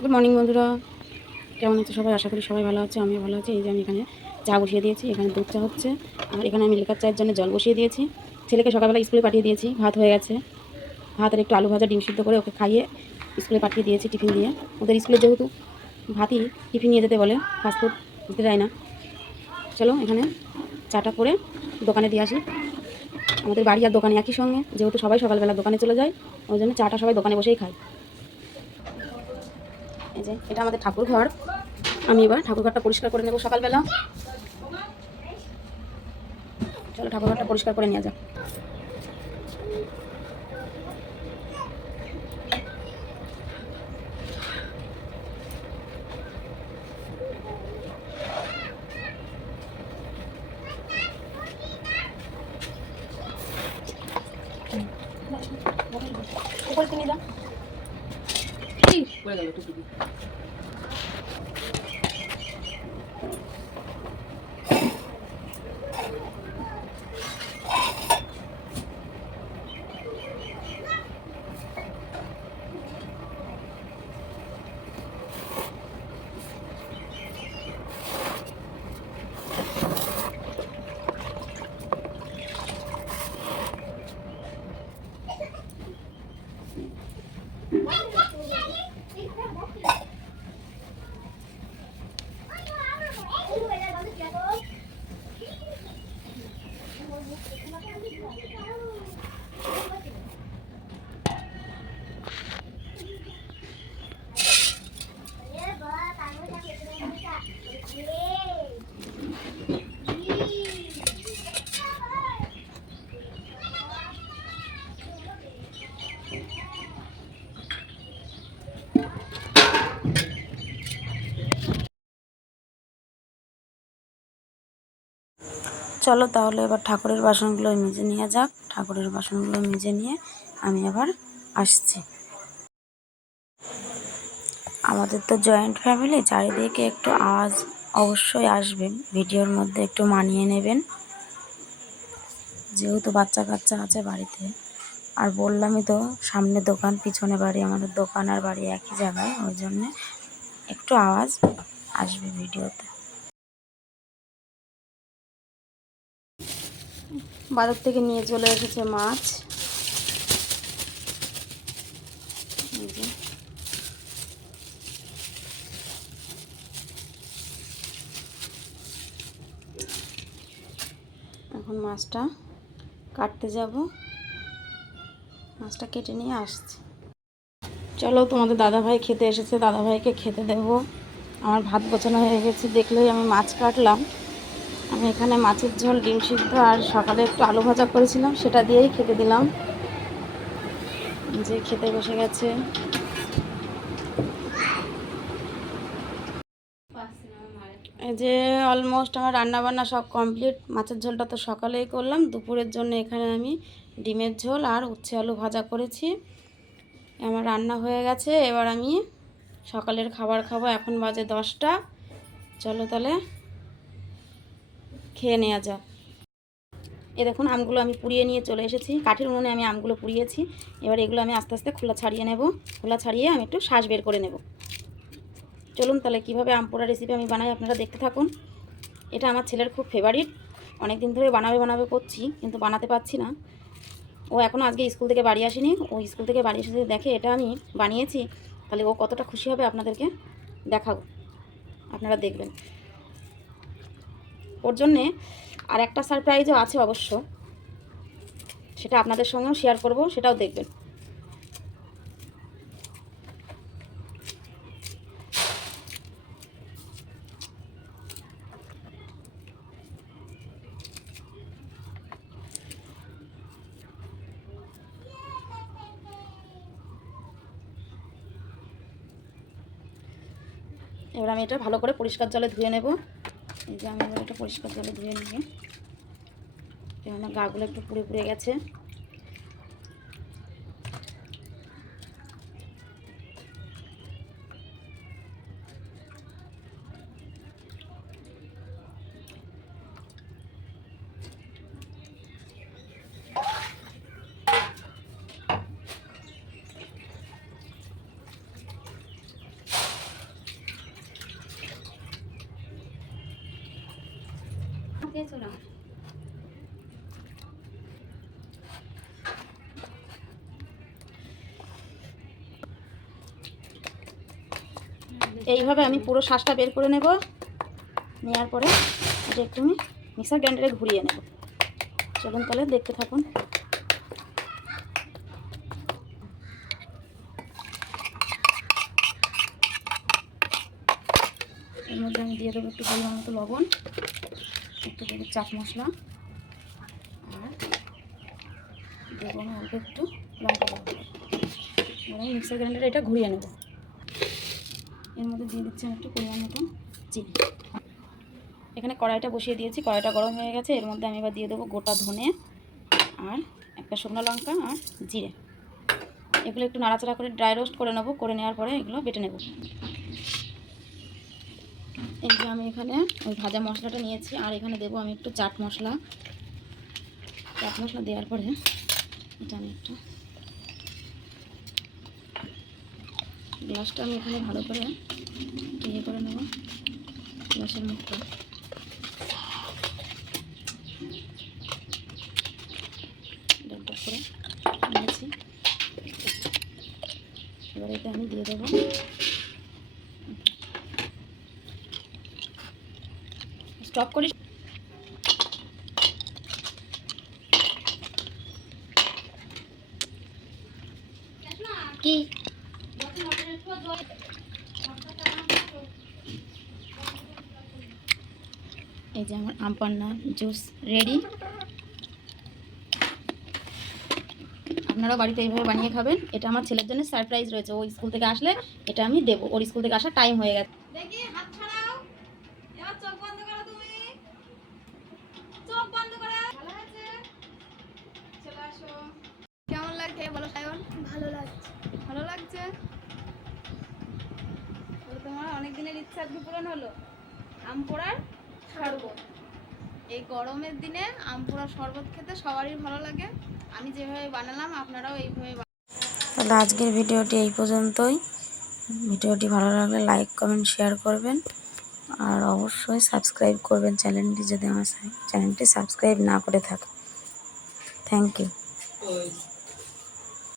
Good morning বন্ধুরা। কেমন আছে সবাই? আশা করি সবাই ভালো আছে, আমিও ভালো আছি। এই যে আমি এখানে চা বসিয়ে দিয়েছি, এখানে দুধ চা হচ্ছে। আর এখানে আমি লিকার চায়ের জন্য জল বসিয়ে দিয়েছি। ছেলেকে সকালবেলা স্কুলে পাঠিয়ে দিয়েছি, ভাত হয়ে গেছে। ভাত আর একটু আলু ভাজা, ডিম সিদ্ধ করে ওকে খাইয়ে স্কুলে পাঠিয়ে দিয়েছি টিফিন দিয়ে। ওদের স্কুলে যেহেতু ভাতই টিফিন নিয়ে যেতে বলে ফাস্টফুড দিতে যায় না। চলো এখানে চাটা করে দোকানে দিয়ে আসি। আমাদের বাড়ি আর দোকানে একই সঙ্গে, যেহেতু সবাই সকালবেলা দোকানে চলে যায়, ওই জন্য চাটা সবাই দোকানে বসেই খায়। এই যে, এটা আমাদের ঠাকুর ঘর আমি এবার ঠাকুর ঘরটা পরিষ্কার করে নেব সকালবেলা। চলো ঠাকুর ঘরটা পরিষ্কার করে নিয়ে যাক। উপরে কিনে যা পড়ে গেল টুকটুকি চলো তাহলে এবার ঠাকুরের বাসনগুলো মেজে নিয়ে যাক। ঠাকুরের বাসনগুলো মেজে নিয়ে আমি আবার আসছি। আমাদের তো জয়েন্ট ফ্যামিলি, চারিদিকে একটু আওয়াজ অবশ্যই আসবে। ভিডিওর মধ্যে একটু মানিয়ে নেবেন। যেহেতু বাচ্চা কাচ্চা আছে বাড়িতে। আর বললামই তো, সামনে দোকান, পিছনে বাড়ি, আমাদের দোকান আর বাড়ি একই জায়গায়, ওই জন্যে একটু আওয়াজ আসবে ভিডিওতে। বাজার থেকে নিয়ে চলে এসেছে মাছ। এখন মাছটা কাটতে যাব। মাছটা কেটে নিয়ে আসছি। চলো, তোমাদের দাদাভাই খেতে এসেছে, দাদাভাইকে খেতে দেব। আমার ভাত গোছানো হয়ে গেছে, দেখলেই আমি মাছ কাটলাম। আমি এখানে মাছের ঝোল, ডিম সিদ্ধ আর সকালে একটু আলু ভাজা করেছিলাম, সেটা দিয়েই খেতে দিলাম। যে খেতে বসে গেছে। এই যে অলমোস্ট আমার রান্না বান্না সব কমপ্লিট মাছের ঝোলটা তো সকালেই করলাম। দুপুরের জন্য এখানে আমি ডিমের ঝোল আর উচ্ছে আলু ভাজা করেছি। আমার রান্না হয়ে গেছে। এবার আমি সকালের খাবার খাব। এখন বাজে দশটা। চলো তাহলে খেয়ে নেওয়া যাক। এ দেখুন, আমগুলো আমি পুড়িয়ে নিয়ে চলে এসেছি। কাঠের উনুনে আমি আমগুলো পুড়িয়েছি। এবার এগুলো আমি আস্তে আস্তে খোলা ছাড়িয়ে নেব। খোলা ছাড়িয়ে আমি একটু শ্বাস বের করে নেব। চলুন তাহলে কীভাবে আম পোড়া রেসিপি আমি বানাই আপনারা দেখতে থাকুন। এটা আমার ছেলের খুব ফেভারিট অনেক দিন ধরে বানাবে বানাবে করছি, কিন্তু বানাতে পারছি না। ও এখনও আজকে স্কুল থেকে বাড়ি আসেনি। ও স্কুল থেকে বাড়ি এসে দেখে এটা আমি বানিয়েছি, তাহলে ও কতটা খুশি হবে আপনাদেরকে দেখাবো। আপনারা দেখবেন। ওর জন্যে। আর একটা সারপ্রাইজও আছে অবশ্য। সেটা আপনাদের সঙ্গেও শেয়ার করব, সেটাও দেখবেন। এবার আমি এটা ভালো করে পরিষ্কার জলে ধুয়ে নেব। এই যে আমি এবার এটা পরিষ্কার জলে ধুয়ে নিই কেননা গাগুলো একটু পুড়ে পুড়ে গেছে। এইভাবে আমি পুরো শ্বাসটা বের করে নেব। নেওয়ার পরে এটা একটু আমি মিক্সার গ্রাইন্ডারে ঘুরিয়ে নেব। চলুন তাহলে দেখতে থাকুন। এর মধ্যে আমি দিয়ে দেবো একটু পরিমাণ মতো লবণ। একটু দেবো চাট মশলা আর দেবো অল্প একটু লঙ্কা মিক্সার গ্রাইন্ডারে এটা ঘুরিয়ে নেব। এর মধ্যে দিয়ে দিচ্ছি একটু পরিমাণ মতো চিনি। এখানে কড়াইটা বসিয়ে দিয়েছি, কড়াইটা গরম হয়ে গেছে। এর মধ্যে আমি এবার দিয়ে দেবো গোটা ধনে আর একটা শুকনো লঙ্কা আর জিরে। এগুলো একটু নাড়াচাড়া করে ড্রাই রোস্ট করে নেব। করে নেওয়ার পরে এগুলো বেটে নেব। এই যে আমি এখানে ওই ভাজা মশলাটা নিয়েছি, আর এখানে দেবো আমি একটু চাট মশলা। চাট মশলা দেওয়ার পরে এটা আমি একটু গ্লাসটা আমি এখানে ভালো করে ইয়ে করে নেব, গ্লাসের মুখটা করে নিয়েছি। এবার এটা আমি দিয়ে দেবো। স্টপ করি কি? এই যে আমার আম পান্না জুস রেডি আপনারাও বাড়িতে এইভাবে বানিয়ে খাবেন। এটা আমার ছেলের জন্য সারপ্রাইজ রয়েছে। ও স্কুল থেকে আসলে এটা আমি দেবো। ওর স্কুল থেকে আসার টাইম হয়ে গেছে দেখি হাত ছাড়াও এবার চোখ বন্ধ করো তুমি চোখ বন্ধ করো ভালো আছে চলে আসো লাগছে বলো সায়ন? ভালো লাগছে। ভালো লাগছে? তাহলে তোমার অনেক দিনের ইচ্ছা পূরণ হলো? আম পোড়ার শরবত। এই গরমের দিনে আম পোড়ার শরবত খেতে সবারই ভালো লাগে। আমি যেভাবে বানালাম আপনারাও এইভাবে তাহলে আজকের ভিডিওটি এই পর্যন্তই। ভিডিওটি ভালো লাগলে লাইক কমেন্ট শেয়ার করবেন। আর অবশ্যই সাবস্ক্রাইব করবেন চ্যানেলটি যদি আমার চ্যানেলটি সাবস্ক্রাইব না করে থাকে থ্যাংক ইউ।